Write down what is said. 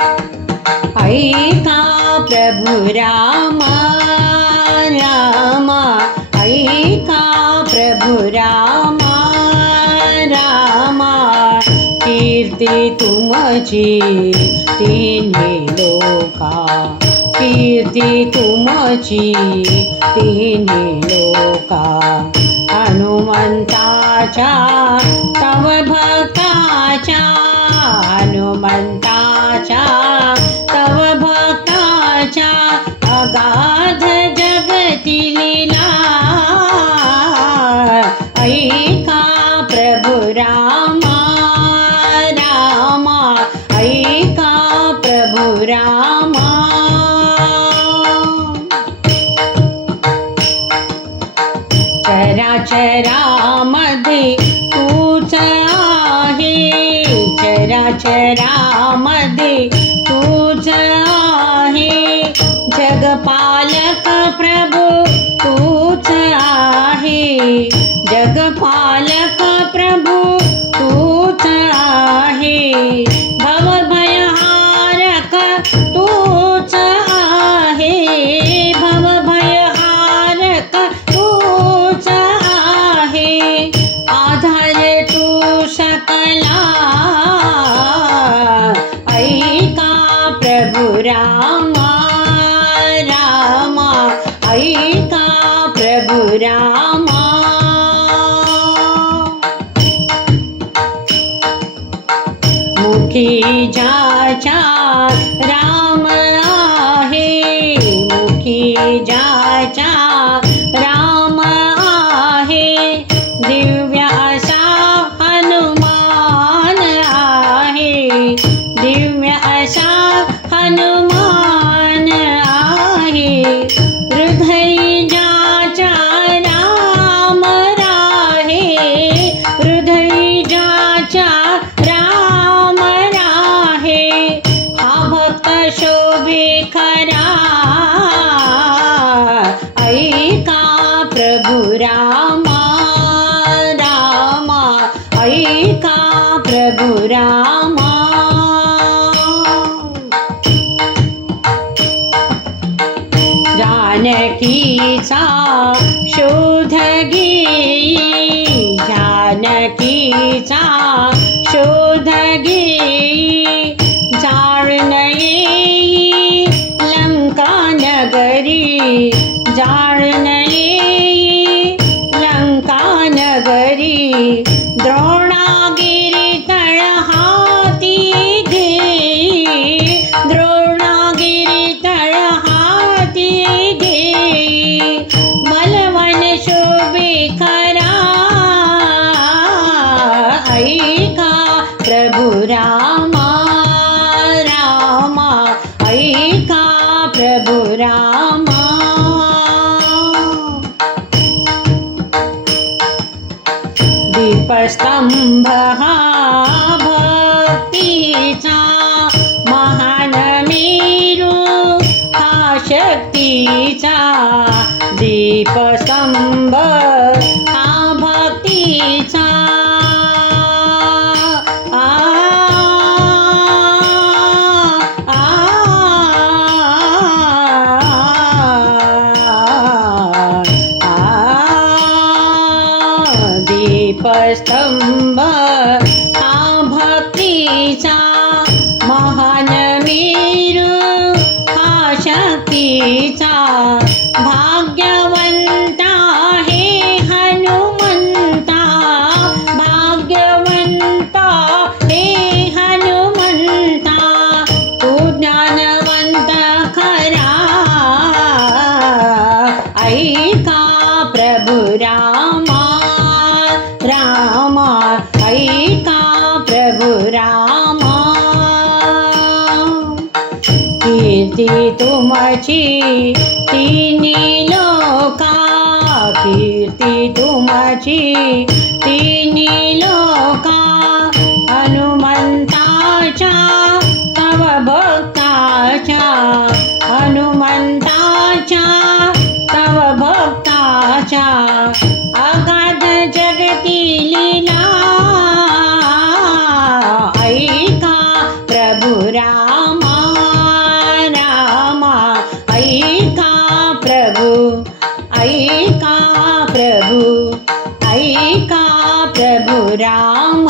ऐका प्रभु रामा रामा, ऐका प्रभु रामा रामा, कीर्ती तुमची तिन्ही लोका, कीर्ती तुमची तिन्ही लोका, हनुमंताच्या तव भक्ताच्या, हनुमंताच्या तव भक्ताच्या, अगाध जगती लीला, ऐका प्रभु रामा रामा, ऐका प्रभु रामा. चराचरामध्ये तूच आहे, चराचरामध्ये तूच आहे, जगपालक प्रभु तूच आहे, जगपालक प्रभु तूच आहे, भवभयहारक तूच आहे, भवभयहारक तूच आहे, आधार तू सकला, ऐका प्रभु रामा रामा, ऐका प्रभु रामा. मुखी ज्याच्या राम आहे, मुखी ज्याच्या राम आहे, दिव्य असा हनुमान आहे, दिव्य असा हनुमान आहे, हृदय ज्याच्या राम राहे, हृदय ज्याच्या राम राहे, हा भक्त शोभे खरा, ऐका प्रभु रामा रामा, ऐका प्रभु रामा. जानकीचा शोध घेई, जानकीचा शोध घेई, जाळून येई लंका नगरी, जाळून येई लंका नगरी, द्रोणागिरी तळ हाती घेई, द्रोणागिरी तळ हाती घेई, बलवान शोभे खरा, ऐका प्रभु रामा रामा, ऐका प्रभु रामा. दीपस्तंभ हा भक्तीचा, महान मेरू हा शक्तीचा, दीपस्तंभ हा भक्तीचा, आ आ दीपस्तंभ हा भक्तीचा, महान मेरू हा शक्तीचा, भाग्यवंता हे हनुमंता, भाग्यवंता हे हनुमंता, तू ज्ञानवंत खरा, ऐका प्रभु रामा रामा, ऐका प्रभु रामा. कीर्ती तुमची तिन्ही लोका, कीर्ती तुमची तिन्ही लोका, हनुमंताच्या तव भक्ताच्या, हनुमंताच्या तव भक्ताच्या, अगाध जगती लीला, ऐका प्रभु रामा का प्रभु राम